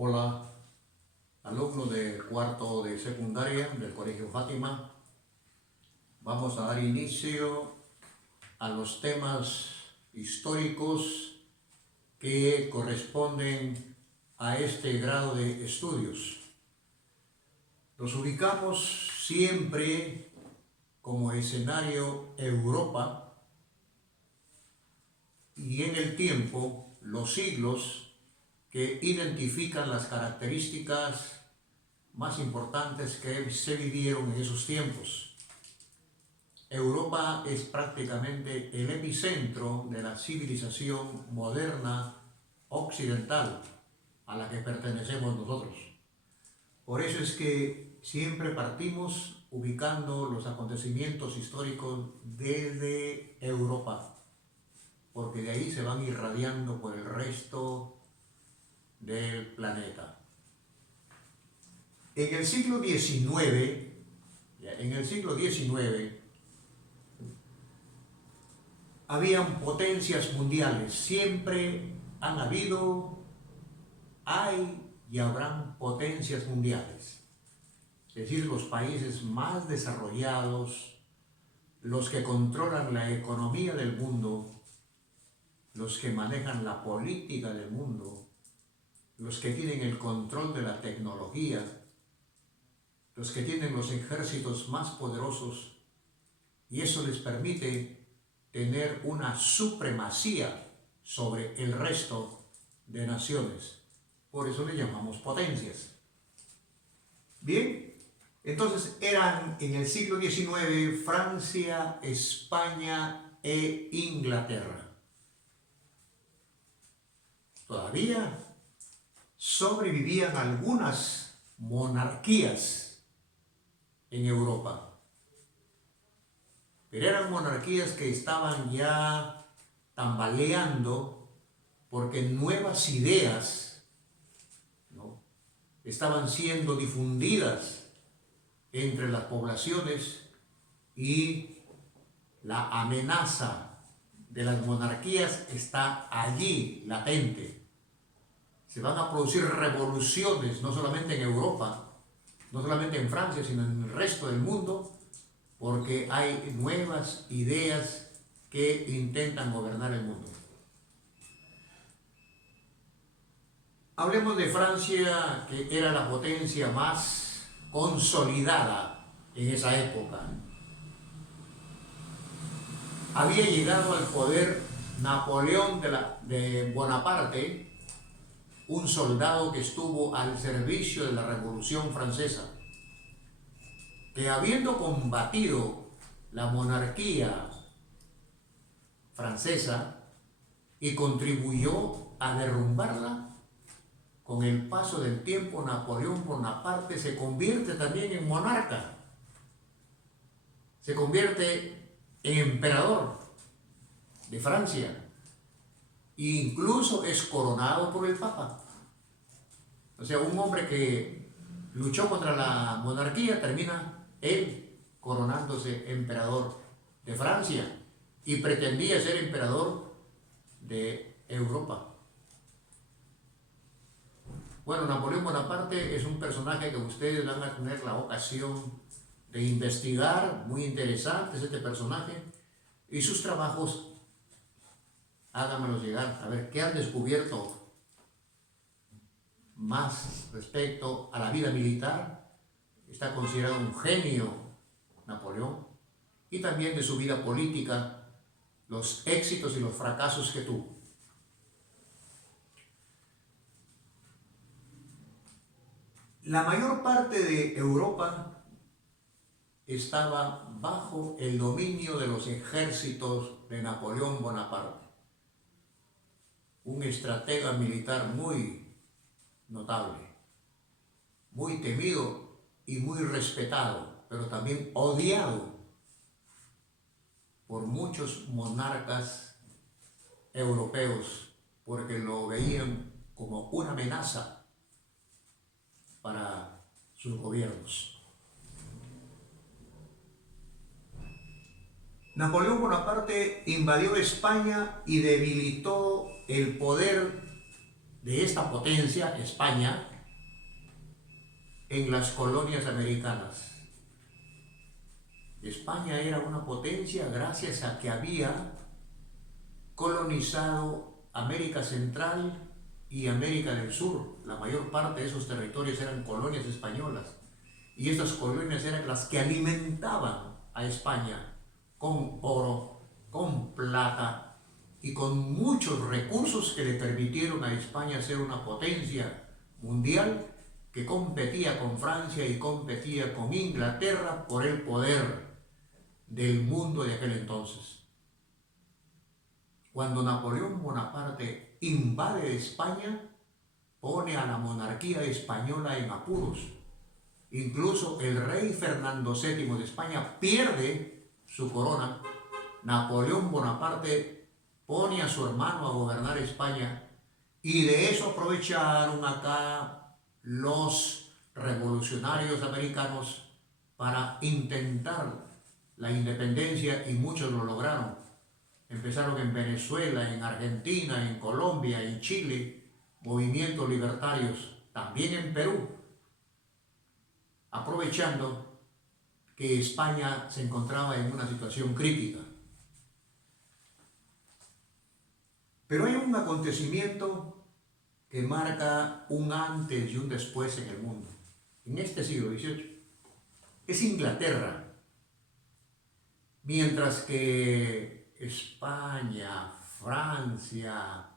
Hola, alumno de cuarto de secundaria del Colegio Fátima. Vamos a dar inicio a los temas históricos que corresponden a este grado de estudios. Los ubicamos siempre como escenario Europa y en el tiempo los siglos que identifican las características más importantes que se vivieron en esos tiempos. Europa es prácticamente el epicentro de la civilización moderna occidental a la que pertenecemos nosotros. Por eso es que siempre partimos ubicando los acontecimientos históricos desde Europa, porque de ahí se van irradiando por el resto del planeta. En el siglo XIX, habían potencias mundiales. Siempre han habido, hay y habrán potencias mundiales. Es decir, los países más desarrollados, los que controlan la economía del mundo, los que manejan la política del mundo, los que tienen el control de la tecnología, los que tienen los ejércitos más poderosos, y eso les permite tener una supremacía sobre el resto de naciones. Por eso le llamamos potencias. Bien, entonces eran en el siglo XIX Francia, España e Inglaterra. Todavía sobrevivían algunas monarquías en Europa, pero eran monarquías que estaban ya tambaleando porque nuevas ideas, ¿no?, estaban siendo difundidas entre las poblaciones y la amenaza de las monarquías está allí latente. Se van a producir revoluciones, no solamente en Europa, no solamente en Francia, sino en el resto del mundo, porque hay nuevas ideas que intentan gobernar el mundo. Hablemos de Francia, que era la potencia más consolidada en esa época. Había llegado al poder Napoleón de Bonaparte, un soldado que estuvo al servicio de la Revolución Francesa, que habiendo combatido la monarquía francesa y contribuyó a derrumbarla, con el paso del tiempo Napoleón Bonaparte se convierte también en monarca, se convierte en emperador de Francia, e incluso es coronado por el Papa. O sea, un hombre que luchó contra la monarquía termina él coronándose emperador de Francia y pretendía ser emperador de Europa. Bueno, Napoleón Bonaparte es un personaje que ustedes van a tener la ocasión de investigar, muy interesante es este personaje, y sus trabajos háganmelos llegar, a ver qué han descubierto más respecto a la vida militar. Está considerado un genio Napoleón, y también de su vida política, los éxitos y los fracasos que tuvo. La mayor parte de Europa estaba bajo el dominio de los ejércitos de Napoleón Bonaparte, un estratega militar muy notable, muy temido y muy respetado, pero también odiado por muchos monarcas europeos, porque lo veían como una amenaza para sus gobiernos. Napoleón Bonaparte invadió España y debilitó el poder de esta potencia, España, en las colonias americanas. España era una potencia gracias a que había colonizado América Central y América del Sur. La mayor parte de esos territorios eran colonias españolas. Y estas colonias eran las que alimentaban a España con oro, con plata y con muchos recursos que le permitieron a España ser una potencia mundial que competía con Francia y competía con Inglaterra por el poder del mundo de aquel entonces. Cuando Napoleón Bonaparte invade España, pone a la monarquía española en apuros. Incluso el rey Fernando VII de España pierde su corona. Napoleón Bonaparte pone a su hermano a gobernar España y de eso aprovecharon acá los revolucionarios americanos para intentar la independencia y muchos lo lograron. Empezaron en Venezuela, en Argentina, en Colombia, en Chile, movimientos libertarios, también en Perú, aprovechando que España se encontraba en una situación crítica. Pero hay un acontecimiento que marca un antes y un después en el mundo, en este siglo XVIII. Es Inglaterra. Mientras que España, Francia,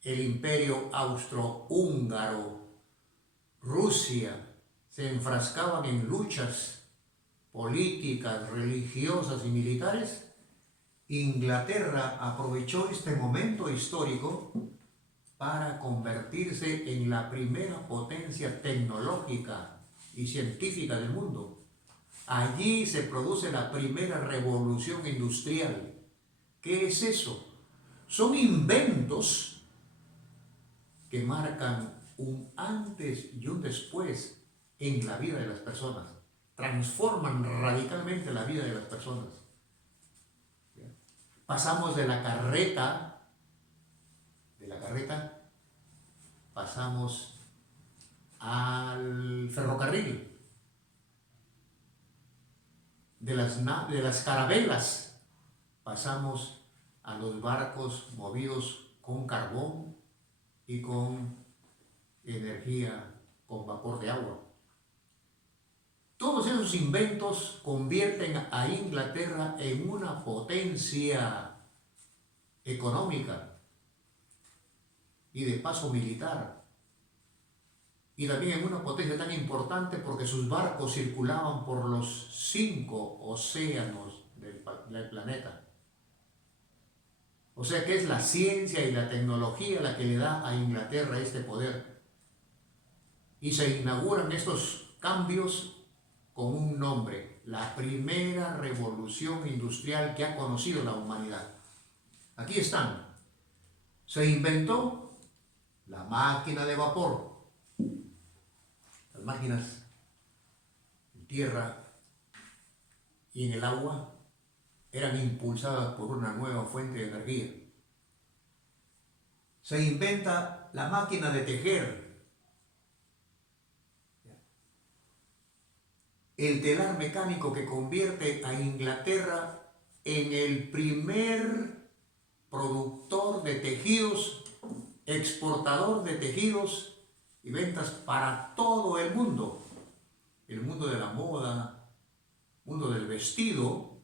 el Imperio Austrohúngaro, Rusia, se enfrascaban en luchas políticas, religiosas y militares, Inglaterra aprovechó este momento histórico para convertirse en la primera potencia tecnológica y científica del mundo. Allí se produce la primera revolución industrial. ¿Qué es eso? Son inventos que marcan un antes y un después en la vida de las personas. Transforman radicalmente la vida de las personas. Pasamos de la carreta, pasamos al ferrocarril. De las carabelas pasamos a los barcos movidos con carbón y con energía, con vapor de agua. Todos esos inventos convierten a Inglaterra en una potencia económica y de paso militar. Y también en una potencia tan importante porque sus barcos circulaban por los 5 océanos del planeta. O sea que es la ciencia y la tecnología la que le da a Inglaterra este poder. Y se inauguran estos cambios con un nombre: la primera revolución industrial que ha conocido la humanidad. Aquí están. Se inventó la máquina de vapor. Las máquinas en tierra y en el agua eran impulsadas por una nueva fuente de energía. Se inventa la máquina de tejer. El telar mecánico que convierte a Inglaterra en el primer productor de tejidos, exportador de tejidos y ventas para todo el mundo de la moda, mundo del vestido,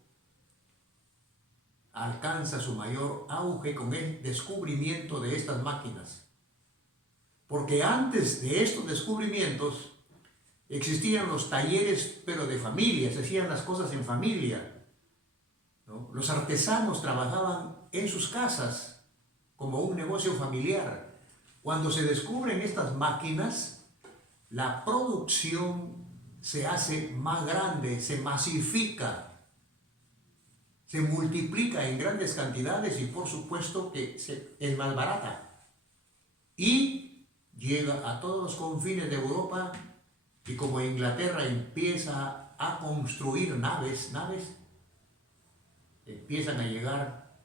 alcanza su mayor auge con el descubrimiento de estas máquinas. Porque antes de estos descubrimientos existían los talleres, pero de familia, se hacían las cosas en familia, ¿no? Los artesanos trabajaban en sus casas como un negocio familiar. Cuando se descubren estas máquinas, la producción se hace más grande, se masifica, se multiplica en grandes cantidades y por supuesto que es más barata. Y llega a todos los confines de Europa y como Inglaterra empieza a construir naves, empiezan a llegar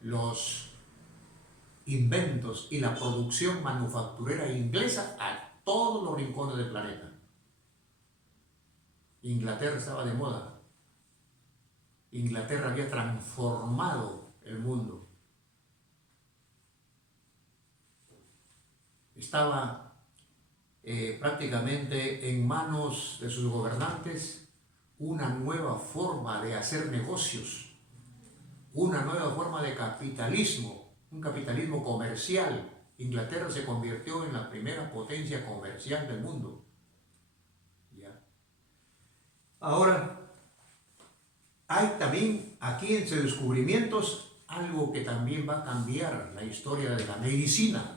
los inventos y la producción manufacturera inglesa a todos los rincones del planeta. Inglaterra estaba de moda. Inglaterra había transformado el mundo. Estaba prácticamente en manos de sus gobernantes una nueva forma de hacer negocios, una nueva forma de capitalismo, un capitalismo comercial. Inglaterra se convirtió en la primera potencia comercial del mundo. ¿Ya? Ahora, hay también aquí en sus descubrimientos algo que también va a cambiar la historia de la medicina.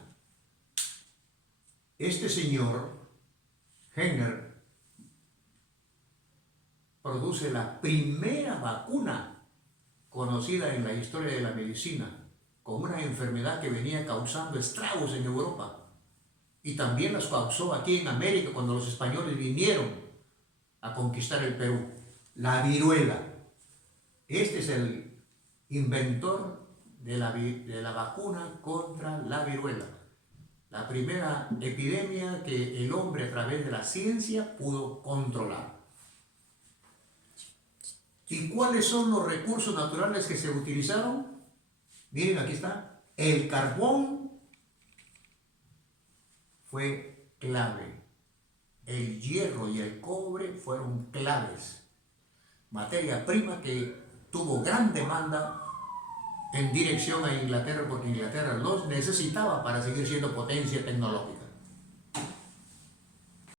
Este señor, Jenner, produce la primera vacuna conocida en la historia de la medicina, con una enfermedad que venía causando estragos en Europa. Y también las causó aquí en América cuando los españoles vinieron a conquistar el Perú. La viruela. Este es el inventor de la vacuna contra la viruela. La primera epidemia que el hombre a través de la ciencia pudo controlar. ¿Y cuáles son los recursos naturales que se utilizaron? Miren, aquí está. El carbón fue clave. El hierro y el cobre fueron claves. Materia prima que tuvo gran demanda en dirección a Inglaterra, porque Inglaterra los necesitaba para seguir siendo potencia tecnológica.